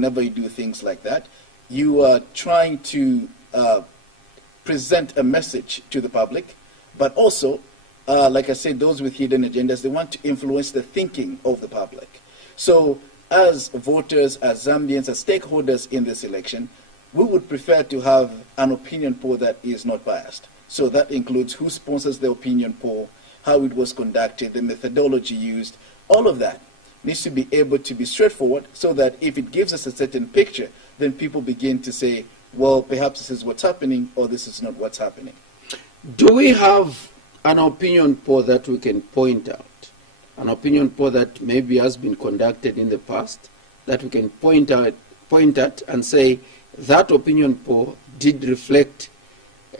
whenever you do things like that, you are trying to present a message to the public, but also, like I said, those with hidden agendas, they want to influence the thinking of the public. So as voters, as Zambians, as stakeholders in this election, we would prefer to have an opinion poll that is not biased. So that includes who sponsors the opinion poll, how it was conducted, the methodology used, all of that needs to be able to be straightforward so that if it gives us a certain picture, then people begin to say, well, perhaps this is what's happening or this is not what's happening. Do we have an opinion poll that we can point out? An opinion poll that maybe has been conducted in the past that we can point at and say that opinion poll did reflect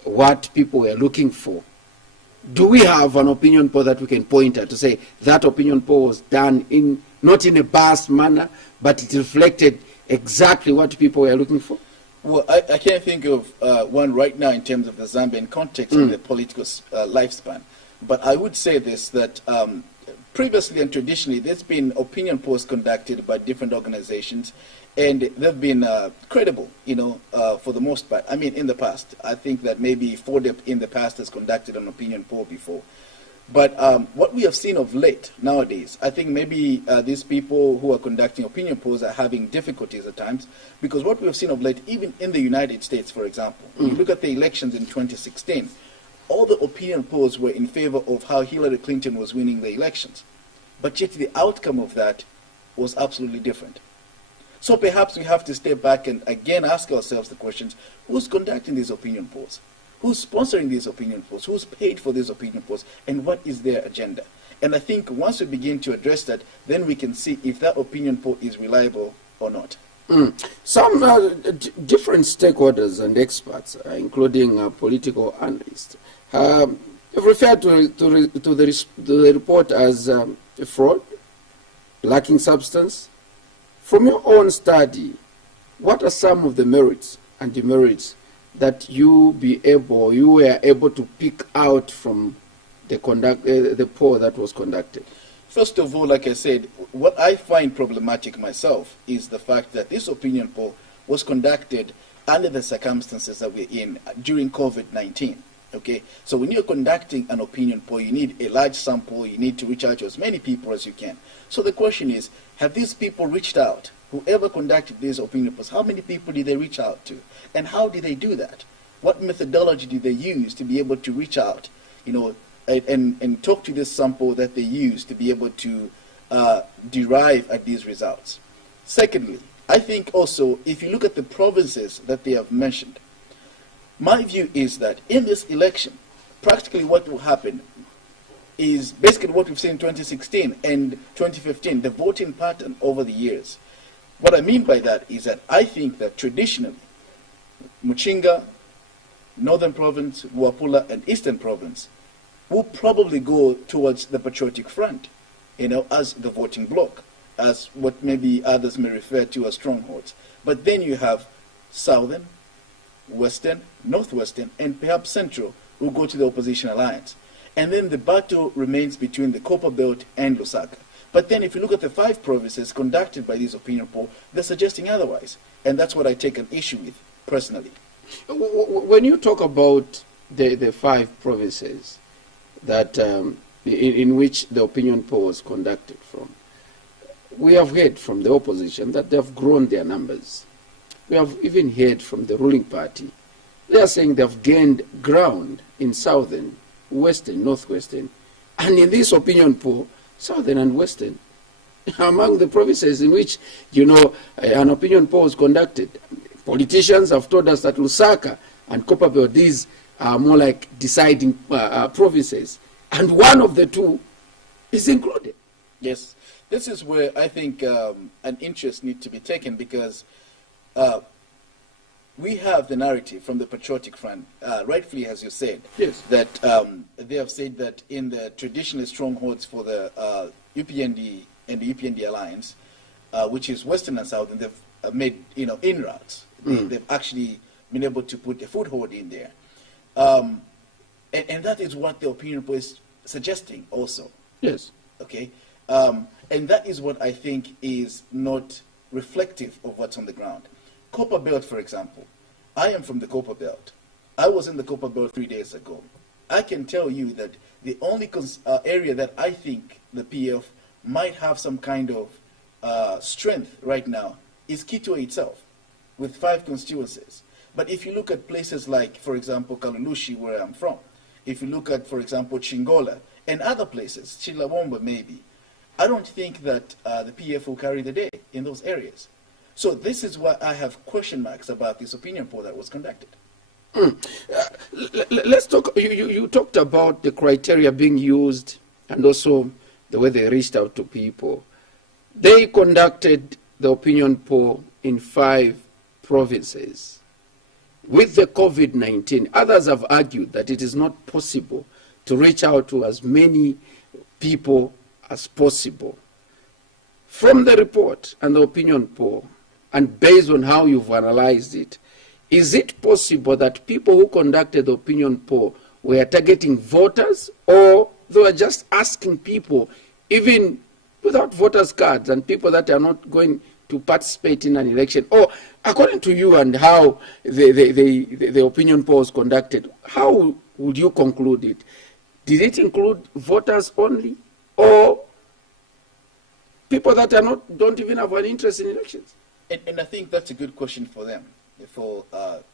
what people were looking for? Do we have an opinion poll that we can point at to say that opinion poll was done in not in a biased manner, but it reflected exactly what people were looking for? Well, I can't think of one right now in terms of the Zambian context and the political lifespan. But I would say this, that previously and traditionally, there's been opinion polls conducted by different organizations, and they've been credible, for the most part. I mean, in the past. I think that maybe FODEP in the past has conducted an opinion poll before. But what we have seen of late nowadays, I think maybe these people who are conducting opinion polls are having difficulties at times, because what we have seen of late, even in the United States, for example, you look at the elections in 2016, all the opinion polls were in favor of how Hillary Clinton was winning the elections. But yet the outcome of that was absolutely different. So perhaps we have to step back and again ask ourselves the questions, who's conducting these opinion polls? Who's sponsoring these opinion polls? Who's paid for these opinion polls? And what is their agenda? And I think once we begin to address that, then we can see if that opinion poll is reliable or not. Some different stakeholders and experts, including political analysts, have referred to the report as a fraud, lacking substance. From your own study, what are some of the merits and demerits that you were able to pick out from the poll that was conducted? First of all, like I said, what I find problematic myself is the fact that this opinion poll was conducted under the circumstances that we're in during COVID-19. Okay, so when you're conducting an opinion poll, you need a large sample, you need to reach out to as many people as you can. So the question is, have these people reached out? Whoever conducted these opinion polls, how many people did they reach out to? And how did they do that? What methodology did they use to be able to reach out, and talk to this sample that they used to be able to derive at these results? Secondly, I think also, if you look at the provinces that they have mentioned, my view is that in this election, practically what will happen is basically what we've seen in 2016 and 2015, the voting pattern over the years. What I mean by that is that I think that traditionally, Muchinga, Northern Province, Luapula, and Eastern Province will probably go towards the Patriotic Front, as the voting bloc, as what maybe others may refer to as strongholds. But then you have Southern, Western, Northwestern, and perhaps Central will go to the opposition alliance. And then the battle remains between the Copper Belt and Lusaka. But then if you look at the 5 provinces conducted by this opinion poll, they're suggesting otherwise. And that's what I take an issue with, personally. When you talk about the 5 provinces that in which the opinion poll was conducted from, we have heard from the opposition that they have grown their numbers. We have even heard from the ruling party. They are saying they have gained ground in Southern, Western, Northwestern, and in this opinion poll, Southern and Western, among the provinces in which, an opinion poll was conducted. Politicians have told us that Lusaka and Copperbelt, these are more like deciding provinces, and one of the two is included. Yes, this is where I think an interest needs to be taken, because we have the narrative from the Patriotic Front, rightfully as you said, yes, that they have said that in the traditional strongholds for the UPND and the UPND alliance, which is Western and Southern, they've made inroads. They've actually been able to put a foothold in there, and that is what the opinion poll is suggesting also. Yes. Okay, and that is what I think is not reflective of what's on the ground. Copper Belt, for example. I am from the Copper Belt. I was in the Copper Belt 3 days ago. I can tell you that the only area that I think the PF might have some kind of strength right now is Kitwe itself, with 5 constituencies. But if you look at places like, for example, Kalulushi, where I'm from, if you look at, for example, Chingola, and other places, Chilawomba maybe, I don't think that the PF will carry the day in those areas. So this is why I have question marks about this opinion poll that was conducted. Let's talk, you talked about the criteria being used and also the way they reached out to people. They conducted the opinion poll in 5 provinces. With the COVID-19, others have argued that it is not possible to reach out to as many people as possible. From the report and the opinion poll, and based on how you've analyzed it, is it possible that people who conducted the opinion poll were targeting voters, or they were just asking people, even without voters' cards, and people that are not going to participate in an election? Or, according to you and how the opinion poll was conducted, how would you conclude it? Did it include voters only, or people that are don't even have an interest in elections? And I think that's a good question for them, for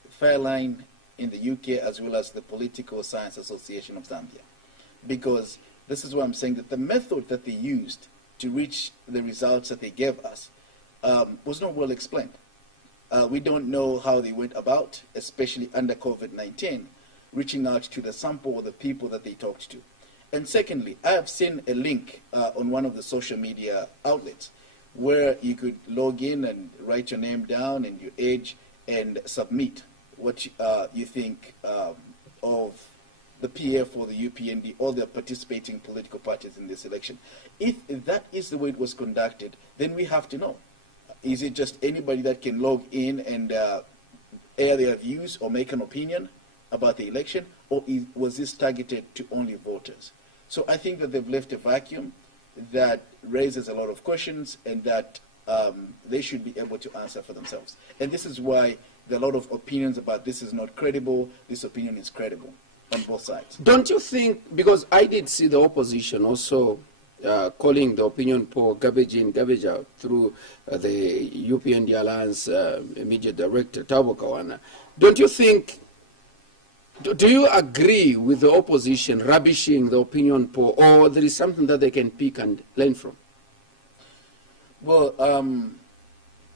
Fairline in the UK, as well as the Political Science Association of Zambia. Because this is why I'm saying that the method that they used to reach the results that they gave us was not well explained. We don't know how they went about, especially under COVID-19, reaching out to the sample of the people that they talked to. And secondly, I have seen a link on one of the social media outlets where you could log in and write your name down and your age and submit what you think of the PF or the UPND or the participating political parties in this election. If that is the way it was conducted, then we have to know. Is it just anybody that can log in and air their views or make an opinion about the election, or was this targeted to only voters? So I think that they've left a vacuum that raises a lot of questions, and that they should be able to answer for themselves. And this is why there are a lot of opinions about this is not credible, this opinion is credible on both sides. Don't you think, because I did see the opposition also calling the opinion poll garbage in, garbage out through the UPND Alliance immediate director, Tabo Kawana. Don't you think, do you agree with the opposition rubbishing the opinion poll, or there is something that they can pick and learn from? Well,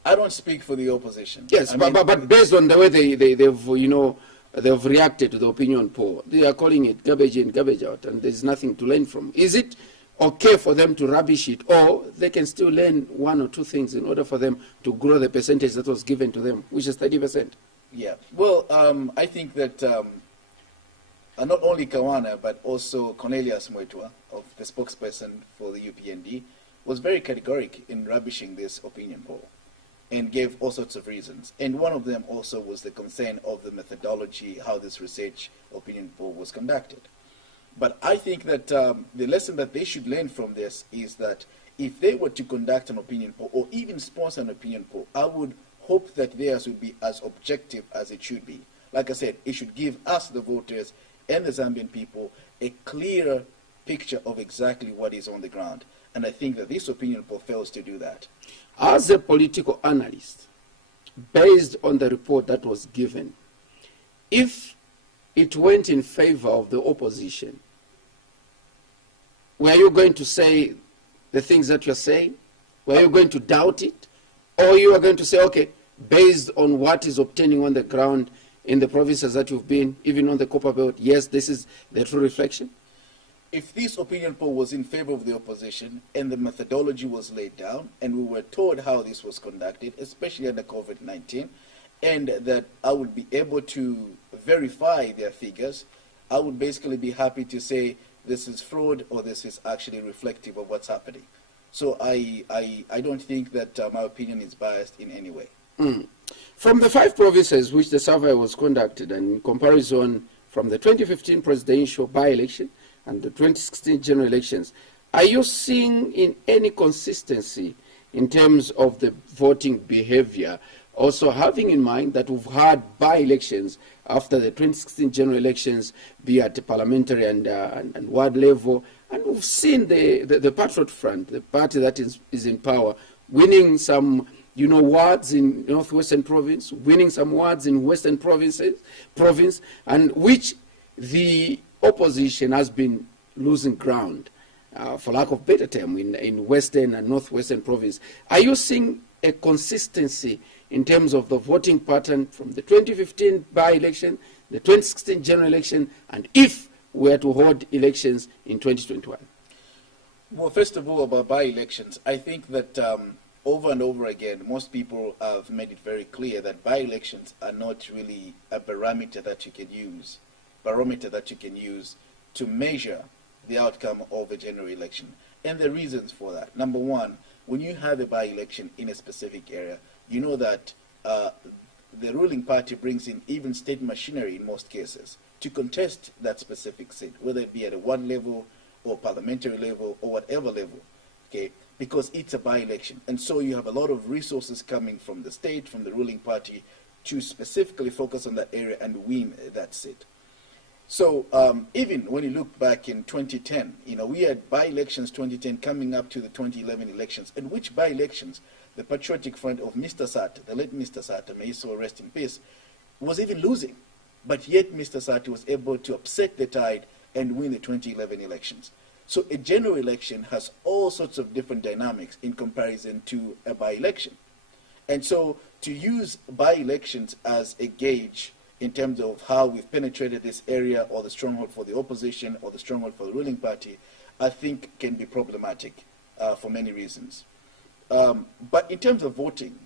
I don't speak for the opposition. Yes, but based on the way they've reacted to the opinion poll, they are calling it garbage in, garbage out, and there's nothing to learn from. Is it okay for them to rubbish it, or they can still learn 1 or 2 things in order for them to grow the percentage that was given to them, which is 30%? Yeah, well, I think that not only Kawana, but also Cornelius Mwetwa, of the spokesperson for the UPND, was very categoric in rubbishing this opinion poll and gave all sorts of reasons. And one of them also was the concern of the methodology, how this research opinion poll was conducted. But I think that the lesson that they should learn from this is that if they were to conduct an opinion poll or even sponsor an opinion poll, I would hope that theirs would be as objective as it should be. Like I said, it should give us, the voters, and the Zambian people a clear picture of exactly what is on the ground. And I think that this opinion poll fails to do that. As a political analyst, based on the report that was given, if it went in favor of the opposition, were you going to say the things that you're saying? Were you going to doubt it? Or you are going to say, okay, based on what is obtaining on the ground in the provinces that you've been, even on the Copper Belt, yes, this is the true reflection? If this opinion poll was in favor of the opposition and the methodology was laid down and we were told how this was conducted, especially under COVID-19, and that I would be able to verify their figures, I would basically be happy to say this is fraud or this is actually reflective of what's happening. So I don't think that my opinion is biased in any way. From the 5 provinces which the survey was conducted, and in comparison from the 2015 presidential by-election and the 2016 general elections, are you seeing in any consistency in terms of the voting behavior, also having in mind that we've had by-elections after the 2016 general elections, be at the parliamentary and ward level, and we've seen the Patriot Front, the party that is in power, winning some wards in Northwestern Province, winning some wards in Western Province, and which the opposition has been losing ground, for lack of better term, in Western and Northwestern Province. Are you seeing a consistency in terms of the voting pattern from the 2015 by-election, the 2016 general election, and if we are to hold elections in 2021? Well, first of all, about by-elections, I think that over and over again, most people have made it very clear that by-elections are not really a barometer that you can use to measure the outcome of a general election. And the reasons for that: number one, when you have a by-election in a specific area, you know that the ruling party brings in even state machinery in most cases to contest that specific seat, whether it be at a ward level or parliamentary level or whatever level, okay, because it's a by-election. And so you have a lot of resources coming from the state, from the ruling party, to specifically focus on that area and win that seat. So even when you look back in 2010, we had by-elections 2010 coming up to the 2011 elections, in which by-elections the Patriotic Front of Mr. Sata, the late Mr. Sata, may he so rest in peace, was even losing. But yet Mr. Sata was able to upset the tide and win the 2011 elections. So a general election has all sorts of different dynamics in comparison to a by-election. And so to use by-elections as a gauge in terms of how we've penetrated this area, or the stronghold for the opposition or the stronghold for the ruling party, I think can be problematic for many reasons. But in terms of voting,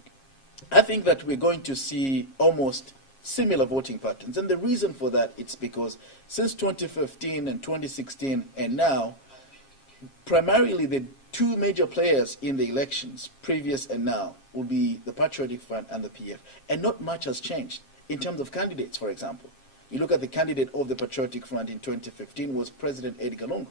I think that we're going to see almost similar voting patterns. And the reason for that, it's because since 2015 and 2016 and now, primarily the two major players in the elections, previous and now, will be the Patriotic Front and the PF. And not much has changed. In terms of candidates, for example, you look at the candidate of the Patriotic Front in 2015 was President Edgar Lungu.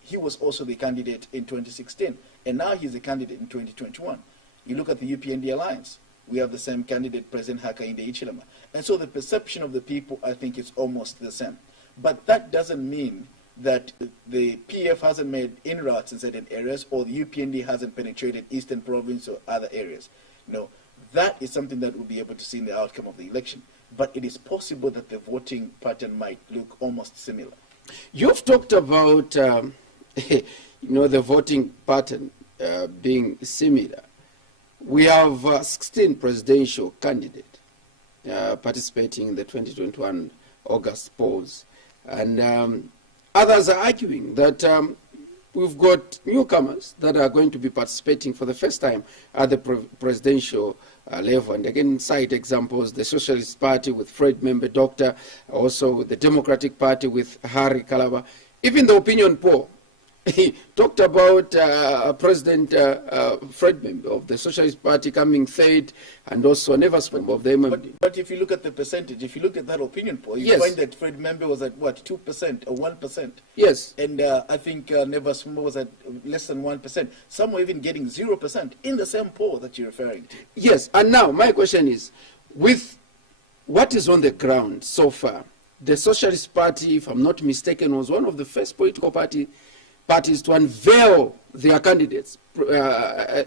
He was also the candidate in 2016, and now he's a candidate in 2021. You look at the UPND alliance, we have the same candidate, President Hakainde Hichilema. And so the perception of the people, I think, is almost the same. But that doesn't mean that the PF hasn't made inroads in certain areas, or the UPND hasn't penetrated Eastern Province or other areas. No. That is something that we'll be able to see in the outcome of the election. But it is possible that the voting pattern might look almost similar. You've talked about, the voting pattern being similar. We have 16 presidential candidates participating in the 2021 August polls. And others are arguing that we've got newcomers that are going to be participating for the first time at the presidential level. And again, cite examples: the Socialist Party with Fred Membe Doctor, also the Democratic Party with Harry Kalaba. Even the opinion poll, he talked about President Fred Membe of the Socialist Party coming third, and also Nevers Membe of the MMD. But if you look at the percentage, if you look at that opinion poll, you find that Fred Membe was at, 2% or 1%? Yes. And I think Nevers Membe was at less than 1%. Some were even getting 0% in the same poll that you're referring to. Yes, and now my question is, with what is on the ground so far, the Socialist Party, if I'm not mistaken, was one of the first political parties to unveil their candidates at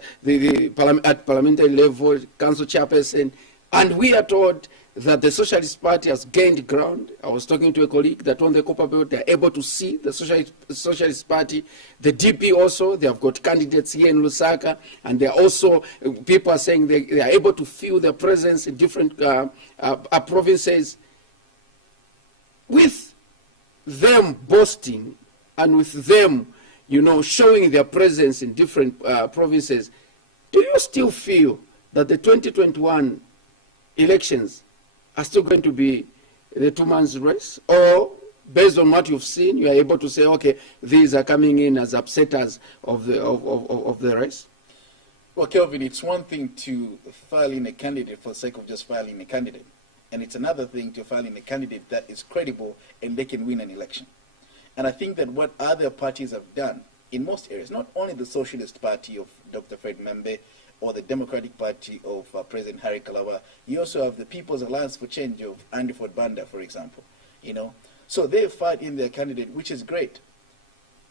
parliamentary level, council chairperson, and we are told that the Socialist Party has gained ground. I was talking to a colleague that on the Copper Belt, they're able to see the Socialist Party. The DP also, they have got candidates here in Lusaka, and they're also, people are saying they are able to feel their presence in different provinces. With them boasting and with them, showing their presence in different provinces, do you still feel that the 2021 elections are still going to be the two-man's race? Or, based on what you've seen, you are able to say, okay, these are coming in as upsetters of the race? Well, Kelvin, it's one thing to file in a candidate for the sake of just filing a candidate. And it's another thing to file in a candidate that is credible and they can win an election. And I think that what other parties have done in most areas, not only the Socialist Party of Dr. Fred Ngambi or the Democratic Party of President Harry Kalawa. You also have the People's Alliance for Change of Andy Ford Banda, for example. So they fight in their candidate, which is great.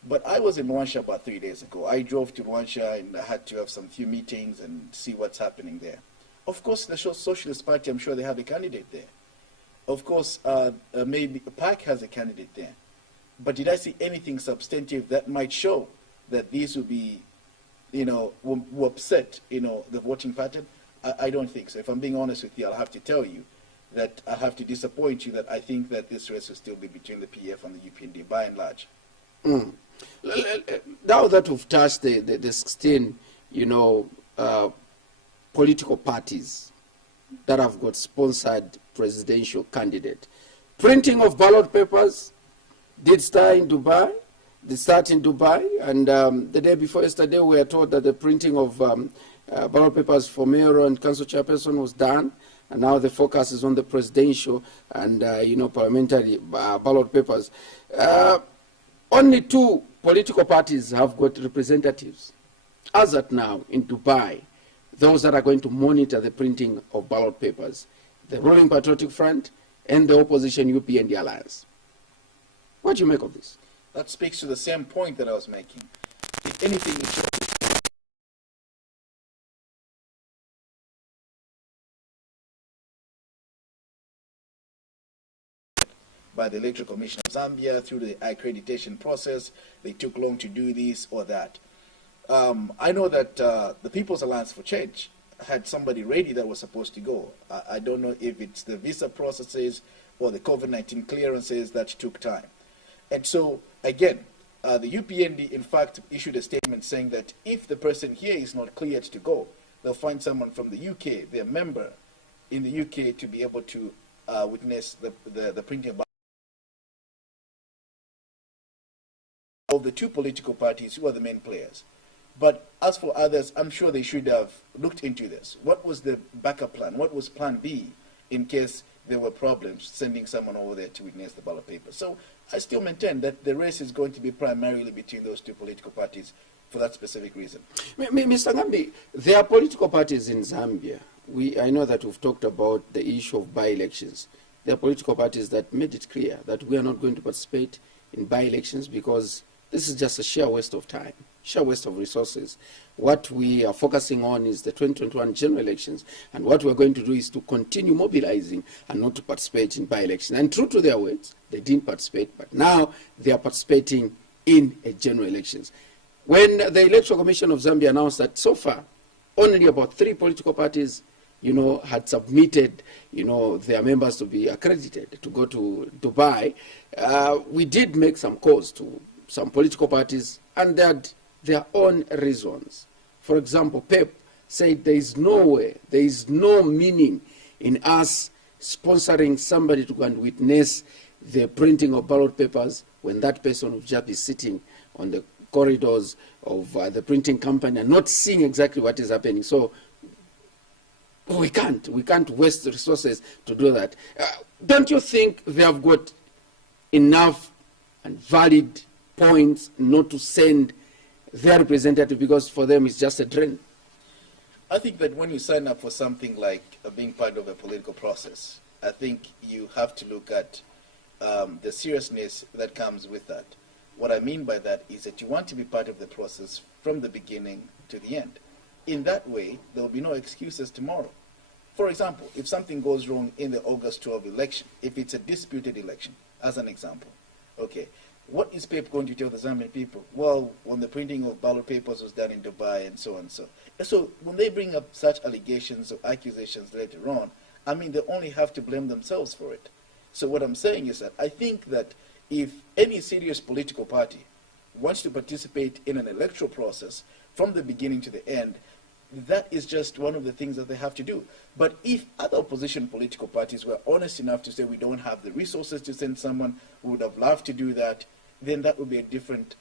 But I was in Rwanda about 3 days ago. I drove to Rwanda and I had to have some few meetings and see what's happening there. Of course, the Socialist Party, I'm sure they have a candidate there. Of course, maybe PAC has a candidate there. But did I see anything substantive that might show that these will be, will upset, the voting pattern? I don't think so. If I'm being honest with you, I'll have to tell you that I have to disappoint you that I think that this race will still be between the PF and the UPND by and large. Now that we've touched the 16, political parties that have got sponsored presidential candidate, printing of ballot papers did start in Dubai. And the day before yesterday, we were told that the printing of ballot papers for mayor and council chairperson was done, and now the focus is on the presidential and parliamentary ballot papers. Only 2 political parties have got representatives, as at now, in Dubai, those that are going to monitor the printing of ballot papers, the ruling Patriotic Front and the opposition UPND Alliance. What do you make of this? That speaks to the same point that I was making. If anything, it should by the Electoral Commission of Zambia through the accreditation process. They took long to do this or that. I know that the People's Alliance for Change had somebody ready that was supposed to go. I don't know if it's the visa processes or the COVID-19 clearances that took time. And so, again, the UPND, in fact, issued a statement saying that if the person here is not cleared to go, they'll find someone from the UK, their member in the UK, to be able to witness the printing of the 2 political parties who are the main players. But as for others, I'm sure they should have looked into this. What was the backup plan? What was plan B in case there were problems sending someone over there to witness the ballot paper? So I still maintain that the race is going to be primarily between those 2 political parties for that specific reason. Mr. Ngambi, there are political parties in Zambia. I know that we've talked about the issue of by-elections. There are political parties that made it clear that we are not going to participate in by-elections because this is just a sheer waste of time, sheer waste of resources. What we are focusing on is the 2021 general elections, and what we're going to do is to continue mobilizing and not to participate in by-elections. And true to their words, they didn't participate, but now they are participating in a general elections. When the Electoral Commission of Zambia announced that so far, only about 3 political parties, had submitted, their members to be accredited to go to Dubai, we did make some calls to some political parties, and they had their own reasons. For example, PEP said there is no way, there is no meaning in us sponsoring somebody to go and witness the printing of ballot papers when that person will just be sitting on the corridors of the printing company and not seeing exactly what is happening. So we can't waste resources to do that. Don't you think they have got enough and valid points not to send their representative, because for them it's just a drain? I think that when you sign up for something like being part of a political process, I think you have to look at the seriousness that comes with that. What I mean by that is that you want to be part of the process from the beginning to the end. In that way, there will be no excuses tomorrow. For example, if something goes wrong in the August 12 election, if it's a disputed election, as an example, okay, what is PEP going to tell the Zambian people? Well, when the printing of ballot papers was done in Dubai and so on and so. And so when they bring up such allegations or accusations later on, I mean, they only have to blame themselves for it. So what I'm saying is that I think that if any serious political party wants to participate in an electoral process from the beginning to the end, that is just one of the things that they have to do. But if other opposition political parties were honest enough to say we don't have the resources to send someone, we would have loved to do that, then that would be a different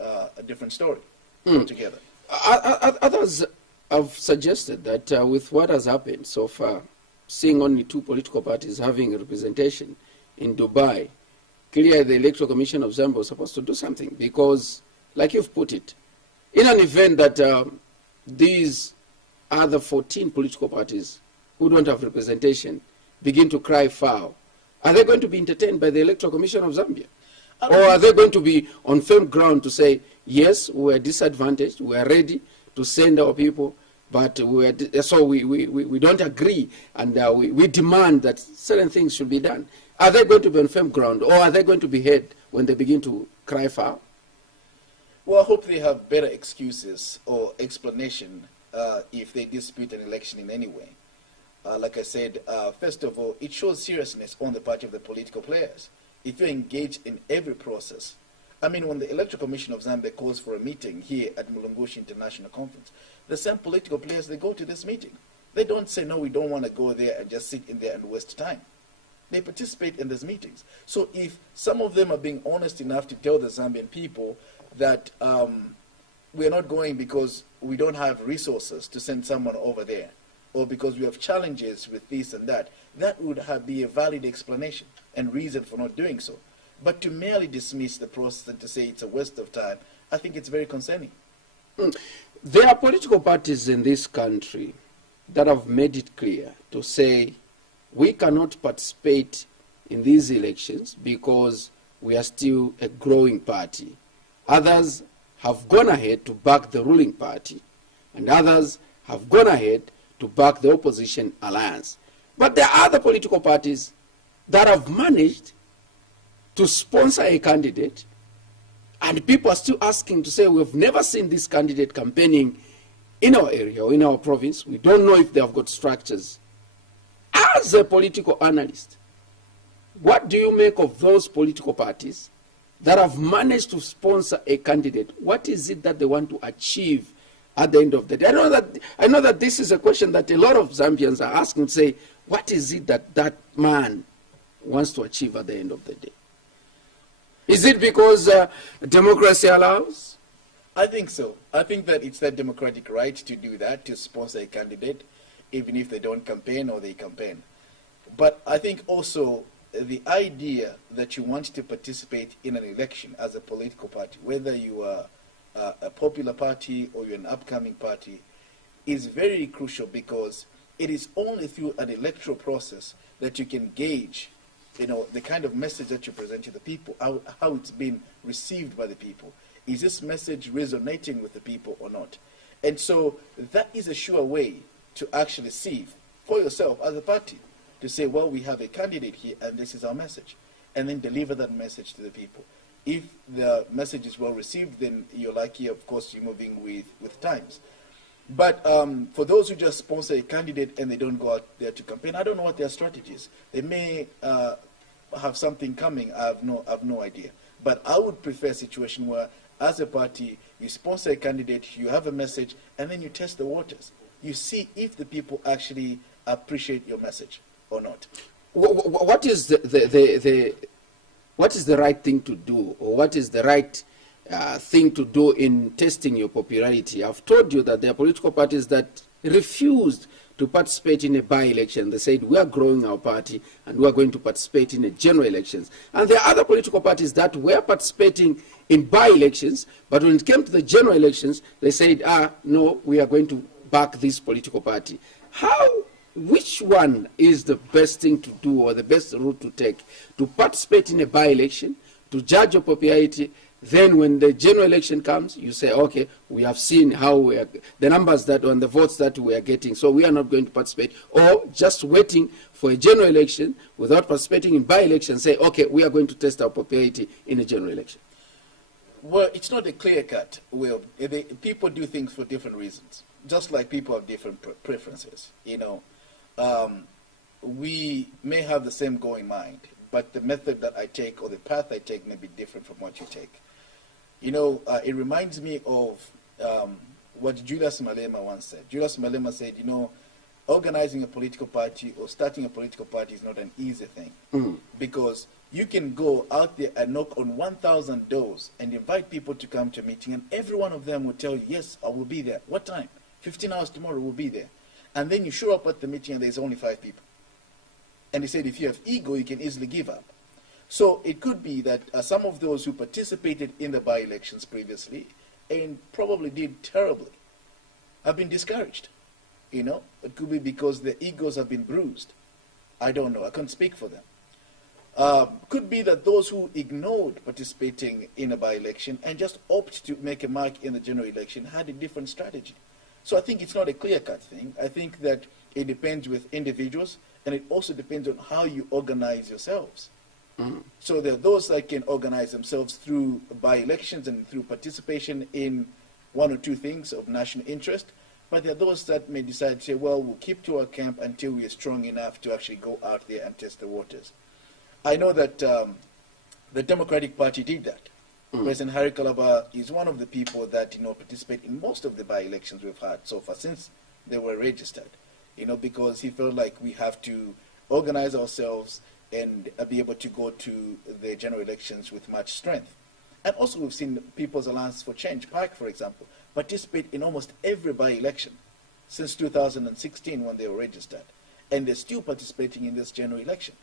story altogether. Others have suggested that with what has happened so far, seeing only 2 political parties having representation in Dubai, clearly the Electoral Commission of Zambia was supposed to do something because, like you've put it, in an event that these other 14 political parties who don't have representation begin to cry foul, are they going to be entertained by the Electoral Commission of Zambia? Or are they going to be on firm ground to say, yes, we're disadvantaged, we're ready to send our people, but we don't agree, and we demand that certain things should be done? Are they going to be on firm ground, or are they going to be heard when they begin to cry foul? Well, I hope they have better excuses or explanation if they dispute an election in any way. Like I said, first of all, it shows seriousness on the part of the political players. If you're engaged in every process, I mean, when the Electoral Commission of Zambia calls for a meeting here at Mulungushi International Conference, the same political players, they go to this meeting. They don't say, no, we don't want to go there and just sit in there and waste time. They participate in these meetings. So if some of them are being honest enough to tell the Zambian people that we're not going because we don't have resources to send someone over there, or because we have challenges with this and that, that would be a valid explanation and reason for not doing so. But to merely dismiss the process and to say it's a waste of time, I think it's very concerning. There are political parties in this country that have made it clear to say we cannot participate in these elections because we are still a growing party. Others have gone ahead to back the ruling party, and others have gone ahead to back the opposition alliance. But there are other political parties that have managed to sponsor a candidate, and people are still asking to say, we've never seen this candidate campaigning in our area or in our province. We don't know if they have got structures. As a political analyst, what do you make of those political parties that have managed to sponsor a candidate? What is it that they want to achieve at the end of the day? I know that this is a question that a lot of Zambians are asking, to say, what is it that that man wants to achieve at the end of the day? Is it because democracy allows? I think so. I think that it's their democratic right to do that, to sponsor a candidate, even if they don't campaign or they campaign. But I think also the idea that you want to participate in an election as a political party, whether you are a popular party or you're an upcoming party, is very crucial, because it is only through an electoral process that you can gauge, the kind of message that you present to the people, how it's been received by the people. Is this message resonating with the people or not? And so that is a sure way to actually see for yourself as a party, to say, well, we have a candidate here and this is our message, and then deliver that message to the people. If the message is well received, then you're lucky, of course, you're moving with times. But for those who just sponsor a candidate and they don't go out there to campaign, I don't know what their strategy is. They may have something coming. I have no idea. But I would prefer a situation where, as a party, you sponsor a candidate, you have a message, and then you test the waters. You see if the people actually appreciate your message or not. What is what is the right thing to do, or what is the right thing to do in testing your popularity? I've told you that there are political parties that refused to participate in a by-election. They said, we are growing our party and we are going to participate in a general elections. And there are other political parties that were participating in by-elections, but when it came to the general elections, they said, no, we are going to back this political party. Which one is the best thing to do, or the best route to take? To participate in a by-election, to judge your popularity, then when the general election comes, you say, okay, we have seen how the numbers that and the votes that we are getting, so we are not going to participate. Or just waiting for a general election without participating in by-election, say, okay, we are going to test our popularity in a general election. Well, it's not a clear-cut. People do things for different reasons, just like people have different preferences. We may have the same goal in mind, but the method that I take or the path I take may be different from what you take. It reminds me of what Julius Malema once said. Julius Malema said, organizing a political party or starting a political party is not an easy thing, because you can go out there and knock on 1,000 doors and invite people to come to a meeting, and every one of them will tell you, yes, I will be there. What time? 15 hours tomorrow, we'll be there. And then you show up at the meeting and there's only 5 people. And he said, if you have ego, you can easily give up. So it could be that some of those who participated in the by-elections previously and probably did terribly have been discouraged. It could be because their egos have been bruised. I don't know. I can't speak for them. Could be that those who ignored participating in a by-election and just opt to make a mark in the general election had a different strategy. So I think it's not a clear-cut thing. I think that it depends with individuals, and it also depends on how you organize yourselves. So there are those that can organize themselves through by-elections and through participation in one or two things of national interest, but there are those that may decide to say, well, we'll keep to our camp until we are strong enough to actually go out there and test the waters. I know that the Democratic Party did that. President Harry Kalaba is one of the people that participate in most of the by-elections we've had so far since they were registered, because he felt like we have to organize ourselves and be able to go to the general elections with much strength. And also we've seen People's Alliance for Change, PAC, for example, participate in almost every by-election since 2016 when they were registered. And they're still participating in this general election.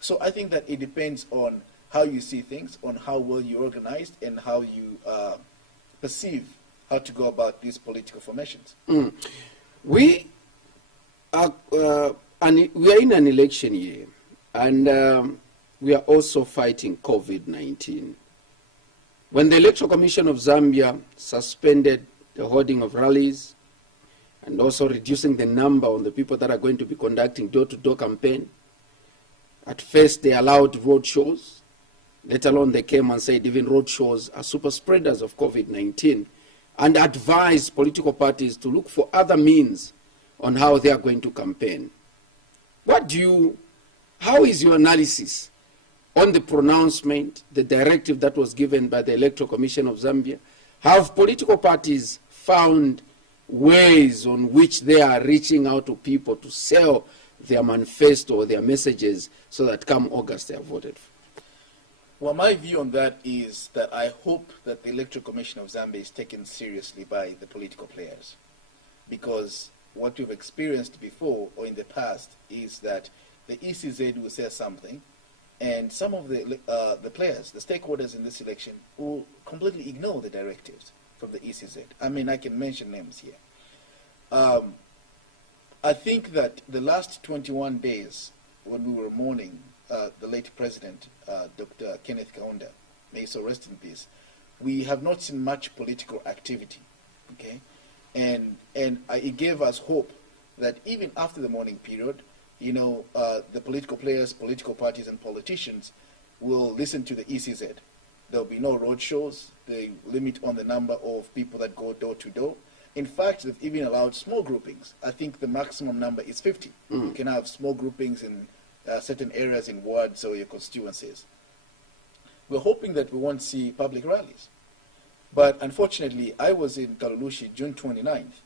So I think that it depends on how you see things, on how well you're organized, and how you perceive how to go about these political formations. We are in an election year, and we are also fighting COVID-19. When the Electoral Commission of Zambia suspended the holding of rallies and also reducing the number of the people that are going to be conducting door-to-door campaign, at first they allowed road shows. Let alone they came and said even road shows are super spreaders of COVID-19, and advised political parties to look for other means on how they are going to campaign. How is your analysis on the pronouncement, the directive that was given by the Electoral Commission of Zambia? Have political parties found ways on which they are reaching out to people to sell their manifesto or their messages so that come August they are voted for? Well, my view on that is that I hope that the Electoral Commission of Zambia is taken seriously by the political players, because what we've experienced before or in the past is that the ECZ will say something, and some of the players, the stakeholders in this election, will completely ignore the directives from the ECZ. I mean, I can mention names here. I think that the last 21 days when we were mourning the late president, Dr. Kenneth Kaunda, may he so rest in peace, we have not seen much political activity, okay? And it gave us hope that even after the mourning period, the political players, political parties, and politicians will listen to the ECZ. There will be no road shows. They limit on the number of people that go door to door. In fact, they've even allowed small groupings. I think the maximum number is 50. You can have small groupings in certain areas in wards or your constituencies. We're hoping that we won't see public rallies. But unfortunately, I was in Kalulushi June 29th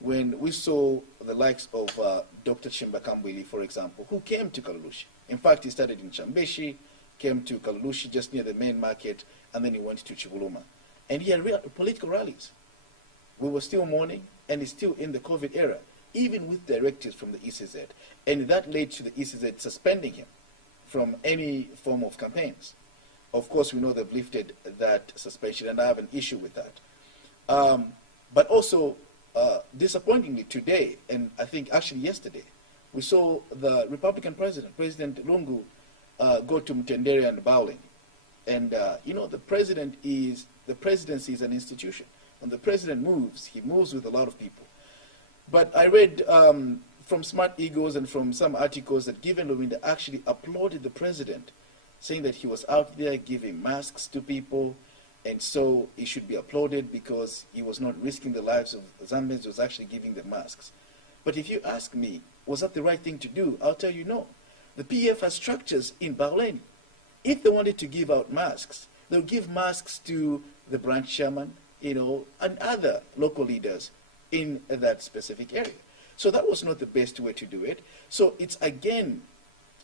when we saw the likes of Dr. Chimbakambwili, for example, who came to Kalulushi. In fact, he started in Chambeshi, came to Kalulushi just near the main market, and then he went to Chibuluma. And he had real political rallies. We were still mourning, and it's still in the COVID era, even with directives from the ECZ. And that led to the ECZ suspending him from any form of campaigns. Of course, we know they've lifted that suspension, and I have an issue with that. But also, disappointingly today, and I think actually yesterday, we saw the Republican president, President Lungu, go to Mtendere and Bowling. And, the presidency is an institution. When the president moves, he moves with a lot of people. But I read from Smart Egos and from some articles that Given Lorinda actually applauded the president, saying that he was out there giving masks to people, and so he should be applauded because he was not risking the lives of Zambians, he was actually giving them masks. But if you ask me, was that the right thing to do? I'll tell you no. The PF has structures in Bauleni. If they wanted to give out masks, they'll give masks to the branch chairman, and other local leaders in that specific area. So that was not the best way to do it. So it's again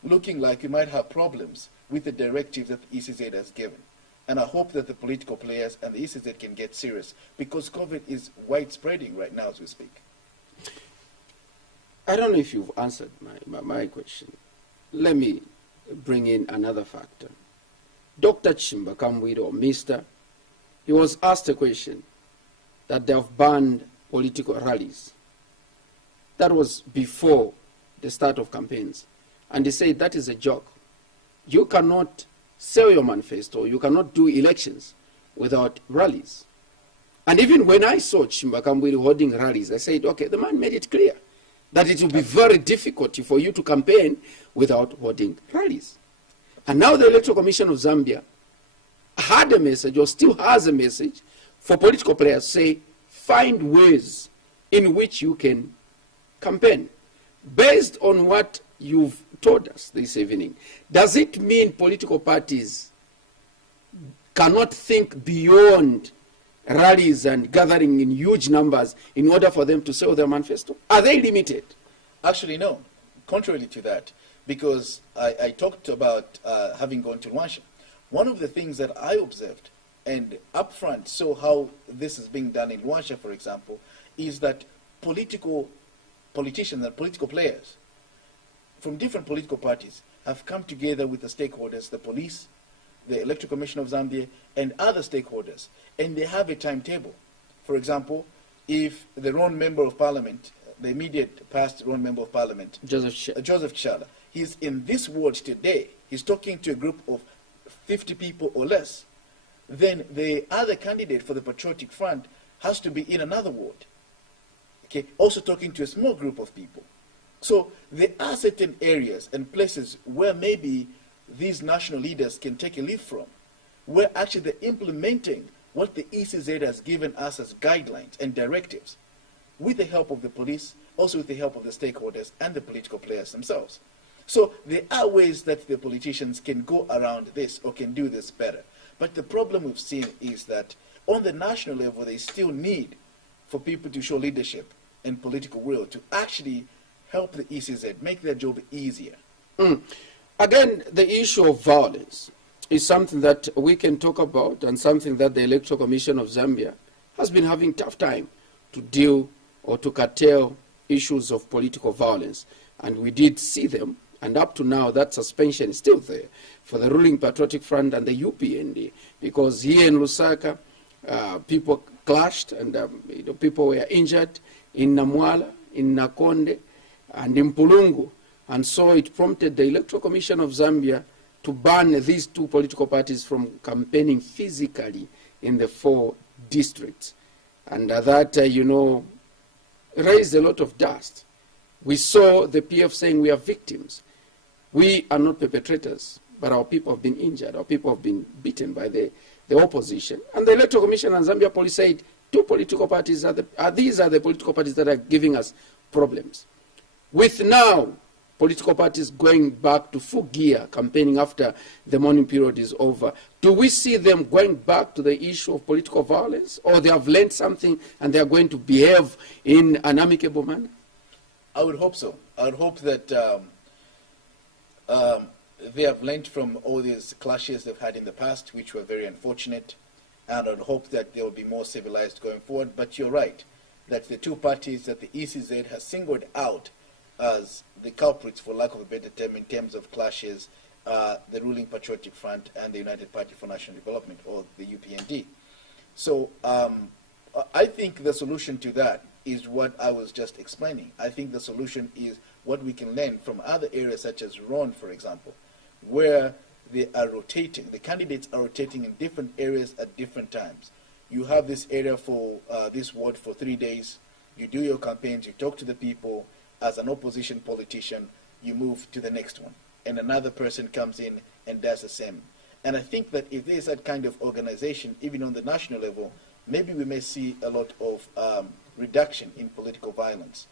looking like we might have problems with the directive that the ECZ has given. And I hope that the political players and the ECZ can get serious, because COVID is widespreading right now as we speak. I don't know if you've answered my question. Let me bring in another factor. Dr. Chimbakambwili, or Mr., he was asked a question that they have banned political rallies. That was before the start of campaigns. And they said that is a joke. You cannot sell your manifesto, you cannot do elections without rallies. And even when I saw Chimbakambwili holding rallies, I said, okay, the man made it clear that it will be very difficult for you to campaign without holding rallies. And now the Electoral Commission of Zambia had a message, or still has a message, for political players, say, find ways in which you can campaign. Based on what you've told us this evening, does it mean political parties cannot think beyond rallies and gathering in huge numbers in order for them to sell their manifesto? Are they limited? Actually, no. Contrary to that, because I talked about having gone to Rwanda. One of the things that I observed and upfront saw how this is being done in Rwanda, for example, is that politicians and political players from different political parties have come together with the stakeholders, the police, the Electoral Commission of Zambia, and other stakeholders, and they have a timetable. For example, if the Ron Member of Parliament, the immediate past Ron Member of Parliament, Joseph Chala, he's in this ward today, he's talking to a group of 50 people or less, then the other candidate for the Patriotic Front has to be in another ward, okay, also talking to a small group of people. So there are certain areas and places where maybe these national leaders can take a leaf from, where actually they're implementing what the ECZ has given us as guidelines and directives, with the help of the police, also with the help of the stakeholders and the political players themselves. So there are ways that the politicians can go around this or can do this better. But the problem we've seen is that on the national level, they still need for people to show leadership and political will to actually help the ECZ, make their job easier. Again, the issue of violence is something that we can talk about and something that the Electoral Commission of Zambia has been having tough time to deal or to curtail issues of political violence. And we did see them, and up to now that suspension is still there for the ruling Patriotic Front and the UPND, because here in Lusaka, people clashed and people were injured in Namwala, in Nakonde, and in Pulungu. And so it prompted the Electoral Commission of Zambia to ban these two political parties from campaigning physically in the 4 districts. And that, raised a lot of dust. We saw the PF saying we are victims. We are not perpetrators, but our people have been injured. Our people have been beaten by the opposition. And the Electoral Commission and Zambia Police said, these are the political parties that are giving us problems. With now political parties going back to full gear campaigning after the mourning period is over, do we see them going back to the issue of political violence, or they have learned something and they are going to behave in an amicable manner? I would hope so. I would hope that they have learned from all these clashes they've had in the past, which were very unfortunate, and I would hope that they will be more civilized going forward. But you're right, that the two parties that the ECZ has singled out as the culprits, for lack of a better term, in terms of clashes, the ruling Patriotic Front and the United Party for National Development, or the UPND. So I think the solution to that is what I was just explaining. I think the solution is what we can learn from other areas such as Ron, for example, where they are rotating. The candidates are rotating in different areas at different times. You have this area for this ward for 3 days. You do your campaigns, you talk to the people. As an opposition politician, you move to the next one, and another person comes in and does the same. And I think that if there's that kind of organization, even on the national level, maybe we may see a lot of reduction in political violence.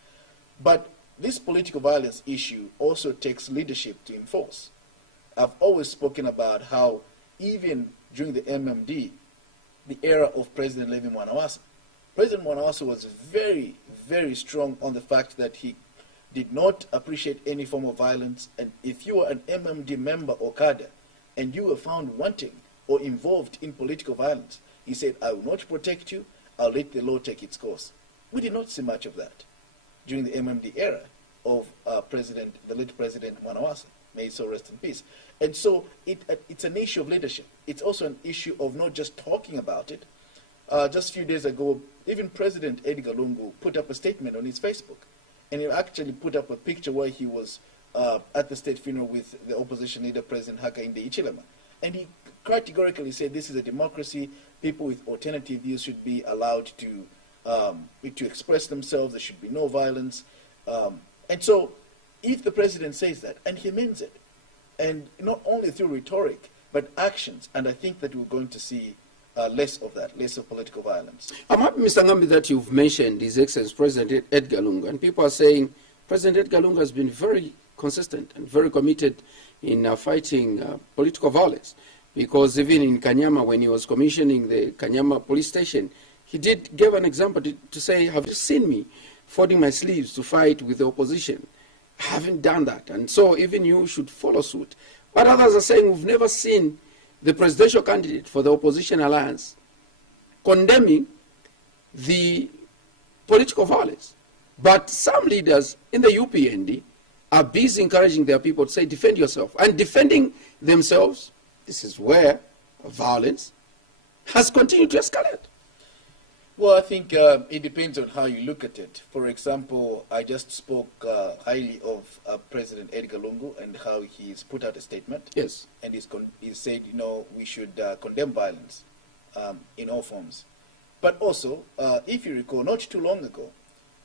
But this political violence issue also takes leadership to enforce. I've always spoken about how even during the MMD, the era of President Levi Mwanawasa, President Mwanawasa was very, very strong on the fact that he did not appreciate any form of violence, and if you were an MMD member or cadre and you were found wanting or involved in political violence, he said, I will not protect you, I'll let the law take its course. We did not see much of that during the MMD era of the late President Mwanawasa. May he so rest in peace. And so it's an issue of leadership. It's also an issue of not just talking about it, just a few days ago, even President Edgar Lungu put up a statement on his Facebook. And he actually put up a picture where he was at the state funeral with the opposition leader, President Hakainde Hichilema. And he categorically said this is a democracy. People with alternative views should be allowed to express themselves. There should be no violence. And so if the president says that, and he means it, and not only through rhetoric, but actions, and I think that we're going to see less of that, less of political violence. I'm happy, Mr. Ngambi, that you've mentioned His Excellency President Edgar Lungu, and people are saying President Edgar Lungu has been very consistent and very committed in fighting political violence, because even in Kanyama, when he was commissioning the Kanyama police station, he did give an example to say, have you seen me folding my sleeves to fight with the opposition? I haven't done that, and so even you should follow suit. But others are saying we've never seen the presidential candidate for the opposition alliance condemning the political violence. But some leaders in the UPND are busy encouraging their people to say, defend yourself. And defending themselves, this is where violence has continued to escalate. Well, I think it depends on how you look at it. For example, I just spoke highly of President Edgar Lungu and how he's put out a statement. Yes. And he said, we should condemn violence in all forms. But also, if you recall, not too long ago,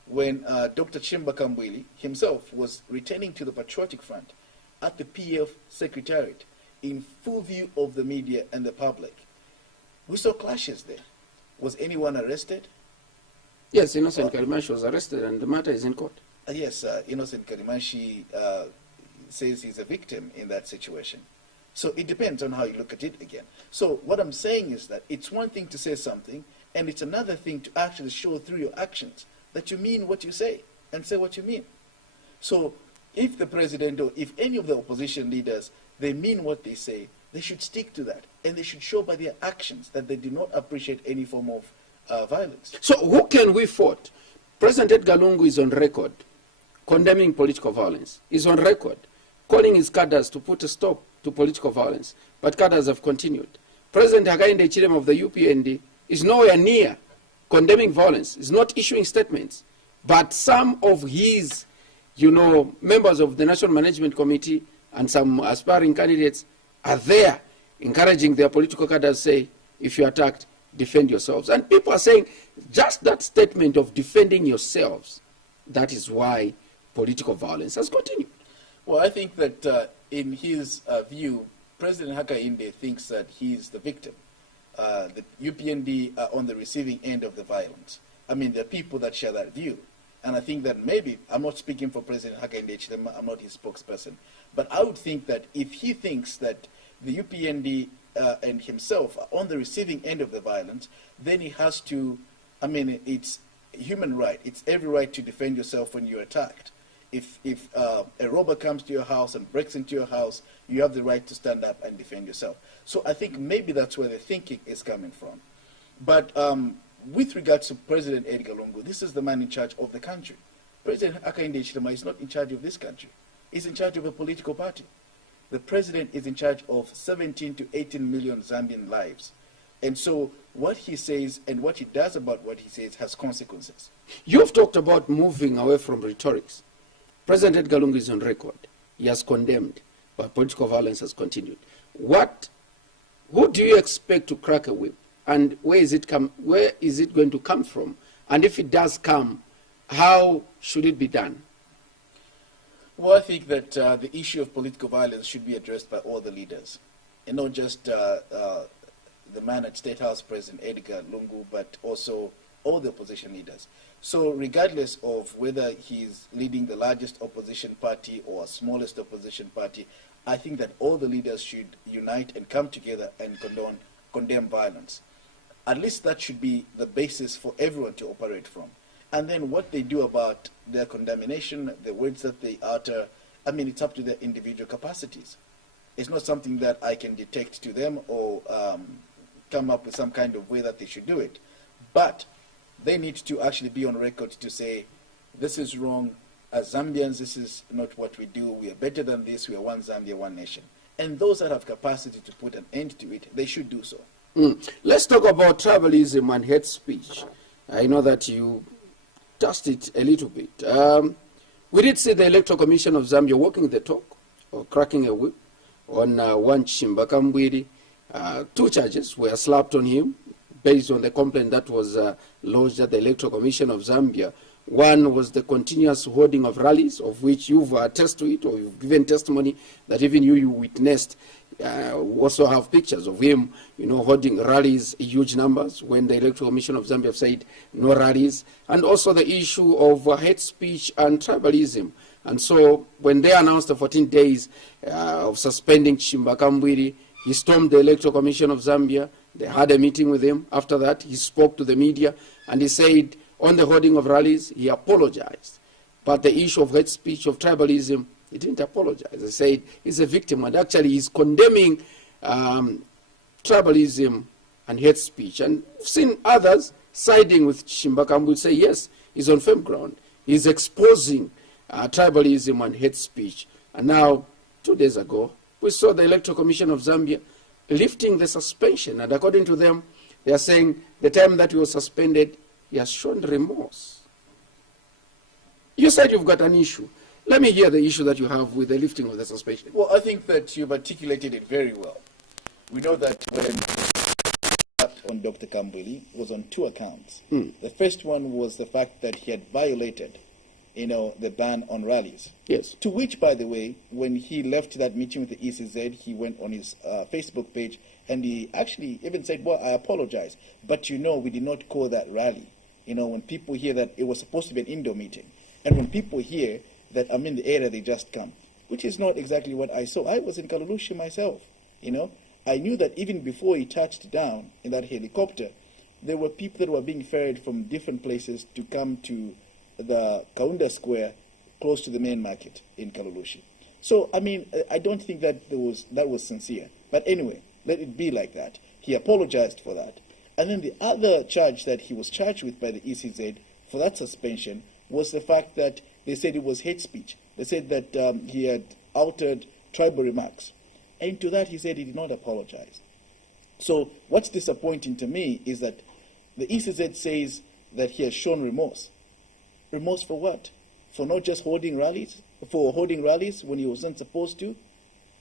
when Dr. Chimba Kambwili himself was returning to the Patriotic Front at the PF Secretariat in full view of the media and the public, we saw clashes there. Was anyone arrested? Yes, Innocent Karimanshi was arrested and the matter is in court. Yes, Innocent Karimanshi says he's a victim in that situation. So it depends on how you look at it again. So what I'm saying is that it's one thing to say something, and it's another thing to actually show through your actions that you mean what you say and say what you mean. So if the president or if any of the opposition leaders, they mean what they say, they should stick to that, and they should show by their actions that they do not appreciate any form of violence. So who can we fault? President Edgar Lungu is on record condemning political violence. He's on record calling his cadres to put a stop to political violence, but cadres have continued. President Hakainde Hichilema of the UPND is nowhere near condemning violence. He's not issuing statements, but some of his, members of the National Management Committee and some aspiring candidates are there encouraging their political cadres to say, if you're attacked, defend yourselves. And people are saying just that statement of defending yourselves, that is why political violence has continued. Well, I think that in his view, President Hakainde thinks that he's the victim. The UPND are on the receiving end of the violence. I mean, there are people that share that view. And I think that maybe, I'm not speaking for President Hakainde Hichilema, I'm not his spokesperson, but I would think that if he thinks that the UPND and himself are on the receiving end of the violence, then he has to, it's human right, it's every right to defend yourself when you're attacked. If a robber comes to your house and breaks into your house, you have the right to stand up and defend yourself. So I think maybe that's where the thinking is coming from. But with regards to President Edgar Lungu, this is the man in charge of the country. President Hakainde Hichilema is not in charge of this country. He's in charge of a political party. The president is in charge of 17 to 18 million Zambian lives. And so what he says and what he does about what he says has consequences. You've talked about moving away from rhetorics. President Edgar Lungu is on record. He has condemned, but political violence has continued. Who do you expect to crack a whip? And where is it going to come from? And if it does come, how should it be done? Well, I think that the issue of political violence should be addressed by all the leaders, and not just the man at State House, President Edgar Lungu, but also all the opposition leaders. So regardless of whether he's leading the largest opposition party or smallest opposition party, I think that all the leaders should unite and come together and condemn violence. At least that should be the basis for everyone to operate from. And then what they do about their condemnation, the words that they utter, it's up to their individual capacities. It's not something that I can detect to them or come up with some kind of way that they should do it. But they need to actually be on record to say, this is wrong. As Zambians, this is not what we do. We are better than this. We are one Zambia, one nation. And those that have capacity to put an end to it, they should do so. Let's talk about tribalism and hate speech. I know that you touched it a little bit. We did see the Electoral Commission of Zambia walking the talk or cracking a whip on one Chimbakambwiri. 2 charges were slapped on him based on the complaint that was lodged at the Electoral Commission of Zambia. One was the continuous holding of rallies, of which you've attested to it, or you've given testimony that even you witnessed. Also have pictures of him, holding rallies, huge numbers, when the Electoral Commission of Zambia said no rallies. And also the issue of hate speech and tribalism. And so when they announced the 14 days of suspending Chimbakambwiri, he stormed the Electoral Commission of Zambia. They had a meeting with him. After that, he spoke to the media, and he said on the holding of rallies, he apologized. But the issue of hate speech, of tribalism, he didn't apologize. He said he's a victim, and actually he's condemning tribalism and hate speech. And I've seen others siding with Chimbakambwiri say, yes, he's on firm ground. He's exposing tribalism and hate speech. And now, 2 days ago, we saw the Electoral Commission of Zambia lifting the suspension. And according to them, they are saying the time that he was suspended, he has shown remorse. You said you've got an issue. Let me hear the issue that you have with the lifting of the suspension. Well, I think that you've articulated it very well. We know that when on Dr. Kambwili was on 2 accounts. The first one was the fact that he had violated, the ban on rallies. Yes. To which, by the way, when he left that meeting with the ECZ, he went on his Facebook page and he actually even said, well, I apologize, but we did not call that rally. When people hear that it was supposed to be an indoor meeting, and when people hear that I'm in the area, they just come, which is not exactly what I saw. I was in Kalulushi myself, I knew that even before he touched down in that helicopter, there were people that were being ferried from different places to come to the Kaunda Square close to the main market in Kalulushi. So, I don't think that that was sincere. But anyway, let it be like that. He apologized for that. And then the other charge that he was charged with by the ECZ for that suspension was the fact that they said it was hate speech. They said that he had altered tribal remarks. And to that he said he did not apologize. So what's disappointing to me is that the ECZ says that he has shown remorse. Remorse for what? For not just holding rallies? For holding rallies when he wasn't supposed to?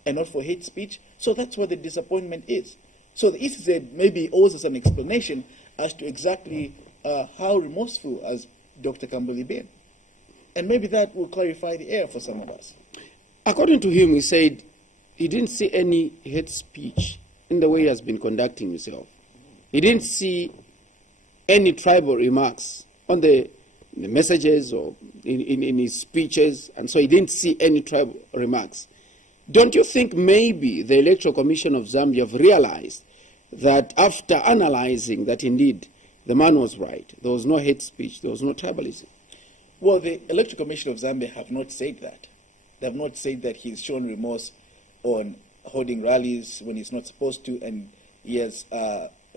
And not for hate speech? So that's where the disappointment is. So the ECZ maybe owes us an explanation as to exactly how remorseful has Dr. Kambwili been. And maybe that will clarify the air for some of us. According to him, he said he didn't see any hate speech in the way he has been conducting himself. He didn't see any tribal remarks on the messages or in his speeches, and so he didn't see any tribal remarks. Don't you think maybe the Electoral Commission of Zambia have realized that after analyzing that indeed the man was right, there was no hate speech, there was no tribalism? Well, the Electoral Commission of Zambia have not said that. They have not said that he's shown remorse on holding rallies when he's not supposed to, and he has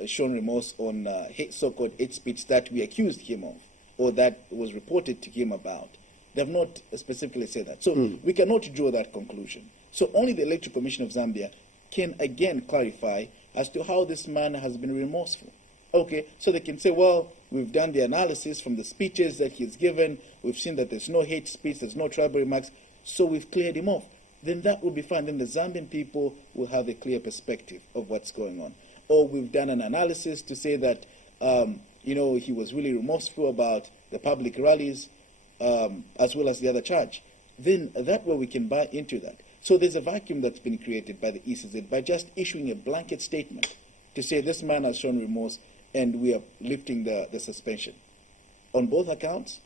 shown remorse on so-called hate speech that we accused him of, or that was reported to him about. They have not specifically said that. So we cannot draw that conclusion. So only the Electoral Commission of Zambia can again clarify as to how this man has been remorseful. Okay, so they can say, well, we've done the analysis from the speeches that he's given, we've seen that there's no hate speech, there's no tribal remarks, so we've cleared him off. Then that will be fine. Then the Zambian people will have a clear perspective of what's going on. Or we've done an analysis to say that, he was really remorseful about the public rallies, as well as the other charge. Then that way we can buy into that. So there's a vacuum that's been created by the ECZ by just issuing a blanket statement to say this man has shown remorse and we are lifting the suspension on both accounts.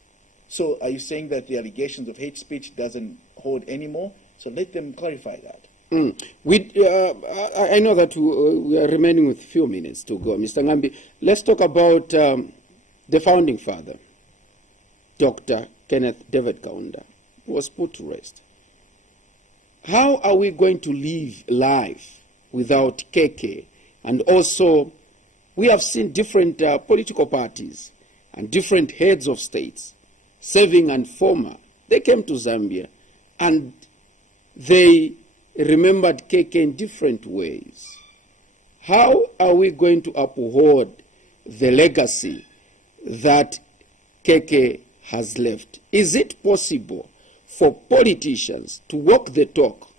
So are you saying that the allegations of hate speech doesn't hold anymore? So let them clarify that. I know that we are remaining with a few minutes to go. Mr. Ngambi, let's talk about the founding father, Dr. Kenneth David Kaunda, who was put to rest. How are we going to live life without KK? And also, we have seen different political parties and different heads of states, serving and former. They came to Zambia and they remembered KK in different ways. how are we going to uphold the legacy that Keke has left? Is it possible for politicians to walk the talk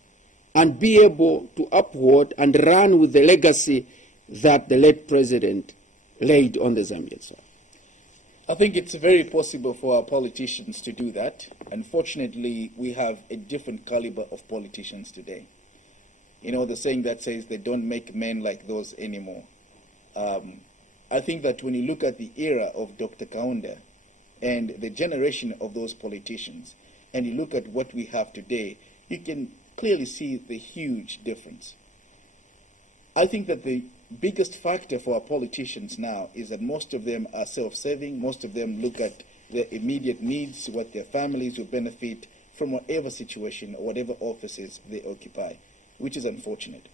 and be able to uphold and run with the legacy that the late president laid on the Zambian soil? I think it's very possible for our politicians to do that. Unfortunately, we have a different caliber of politicians today. You know, the saying that says they don't make men like those anymore. I think that when you look at the era of Dr. Kaunda and the generation of those politicians, and you look at what we have today, you can clearly see the huge difference. I think that the biggest factor for our politicians now is that most of them are self-serving. Most of them look at their immediate needs, what their families will benefit from whatever situation or whatever offices they occupy, which is unfortunate.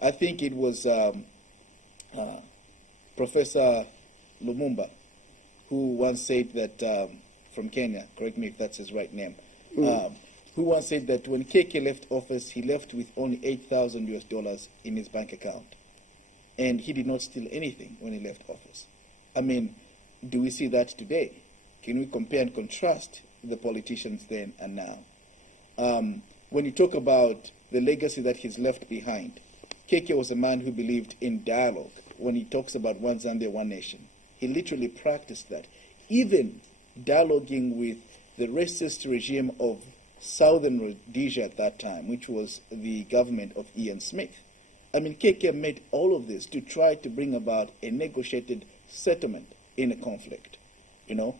I think it was Professor Lumumba who once said that, from Kenya, correct me if that's his right name, who once said that when KK left office, he left with only $8,000 in his bank account. And he did not steal anything when he left office. I mean, do we see that today? Can we compare and contrast the politicians then and now? When you talk about the legacy that he's left behind, KK was a man who believed in dialogue. When he talks about one Zambia, one nation, he literally practiced that. Even dialoguing with the racist regime of Southern Rhodesia at that time, which was the government of Ian Smith. I mean, KK made all of this to try to bring about a negotiated settlement in a conflict. You know,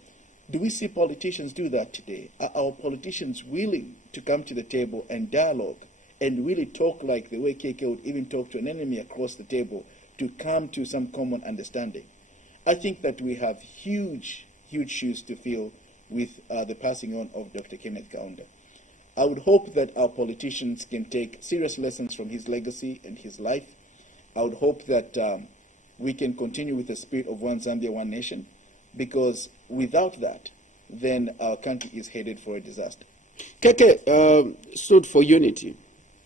do we see politicians do that today? Are our politicians willing to come to the table and dialogue and really talk like the way KK would even talk to an enemy across the table to come to some common understanding? I think that we have huge, huge shoes to fill with the passing on of Dr. Kenneth Kaunda. I would hope that our politicians can take serious lessons from his legacy and his life. I would hope that we can continue with the spirit of one Zambia, one nation, because without that, then our country is headed for a disaster. Keke stood for unity.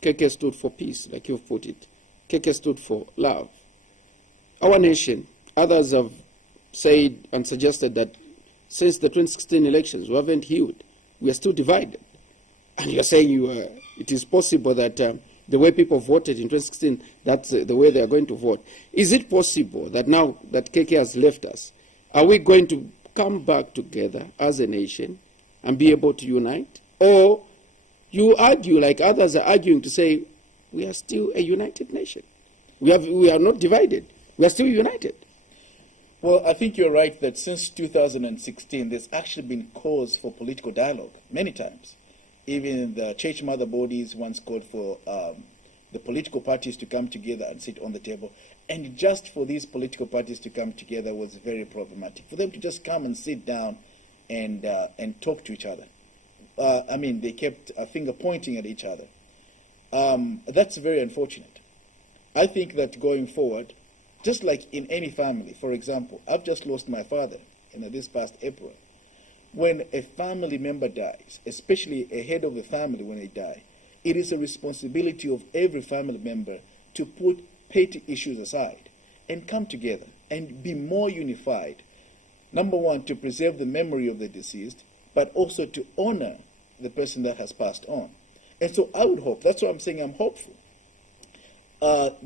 Keke stood for peace, like you've put it. Keke stood for love. Our nation, others have said and suggested that since the 2016 elections, we haven't healed. We are still divided. And you're saying it is possible that the way people voted in 2016, that's the way they are going to vote. Is it possible that now that KK has left us, are we going to come back together as a nation and be able to unite? Or you argue, like others are arguing, to say we are still a united nation. We are not divided. We are still united. Well, I think you're right that since 2016, there's actually been cause for political dialogue many times. Even the church mother bodies once called for the political parties to come together and sit on the table. And just for these political parties to come together was very problematic. For them to just come and sit down and talk to each other. I mean, they kept a finger pointing at each other. That's very unfortunate. I think that going forward, just like in any family, for example, I've just lost my father this past April. When a family member dies, especially a head of the family when they die, it is a responsibility of every family member to put petty issues aside and come together and be more unified. Number one, to preserve the memory of the deceased, but also to honor the person that has passed on. And so I would hope, that's what I'm saying, I'm hopeful.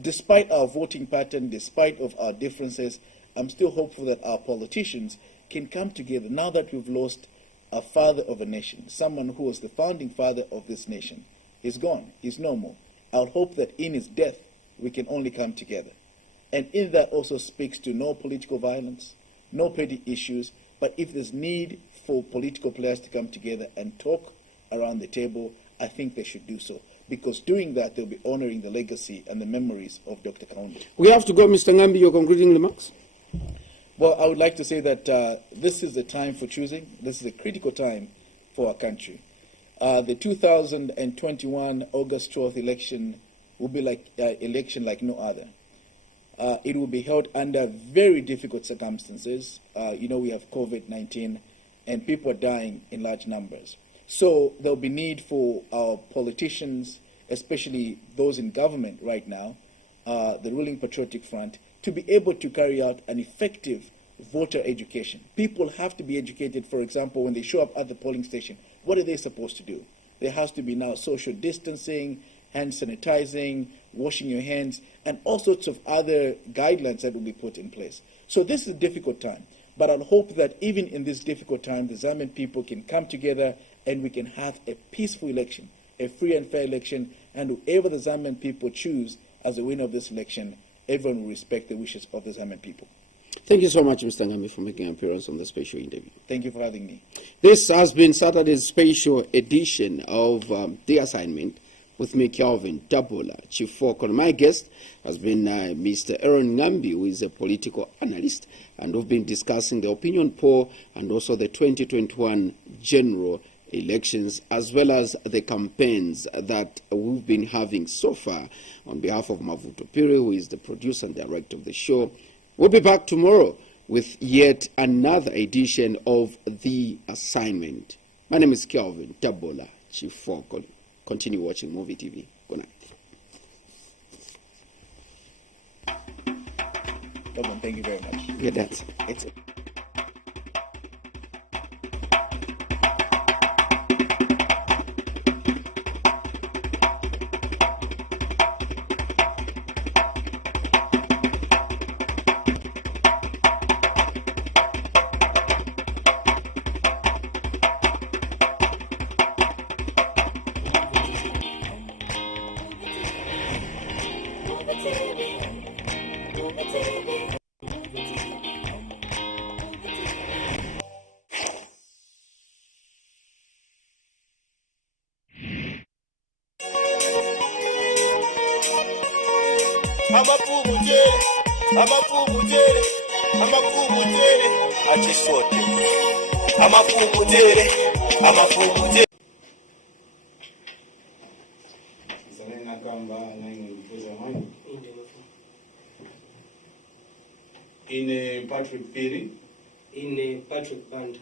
Despite our voting pattern, despite of our differences, I'm still hopeful that our politicians can come together now that we've lost a father of a nation, someone who was the founding father of this nation. He's gone. He's no more. I'll hope that in his death, we can only come together. And in that also speaks to no political violence, no petty issues, but if there's need for political players to come together and talk around the table, I think they should do so. Because doing that, they'll be honoring the legacy and the memories of Dr. Kaunda. We have to go, Mr. Ngambi, your concluding remarks? Well, I would like to say that this is the time for choosing. This is a critical time for our country. The 2021 August 12th election will be like election like no other. It will be held under very difficult circumstances. We have COVID-19 and people are dying in large numbers. So there'll be need for our politicians, especially those in government right now, the ruling Patriotic Front, to be able to carry out an effective voter education. People have to be educated. For example, when they show up at the polling station, what are they supposed to do? There has to be now social distancing, hand sanitizing, washing your hands, and all sorts of other guidelines that will be put in place. So this is a difficult time, but I hope that even in this difficult time, the Zambian people can come together and we can have a peaceful election, a free and fair election, and whoever the Zambian people choose as the winner of this election, everyone will respect the wishes of the Zambian people. Thank you so much, Mr. Ngambi, for making an appearance on the special interview. Thank you for having me. This has been Saturday's special edition of The Assignment with me, Kelvin Tabola, Chief Focal. My guest has been Mr. Aaron Ngambi, who is a political analyst, and we've been discussing the opinion poll and also the 2021 general elections, as well as the campaigns that we've been having so far. On behalf of Mavuto Piri, who is the producer and director of the show, we'll be back tomorrow with yet another edition of The Assignment. My name is Kelvin Tabola, Chief Focal. Continue watching Muvi TV. Good night. Thank you very much. Yeah, that's It's in Patrick Piri, in Patrick Band.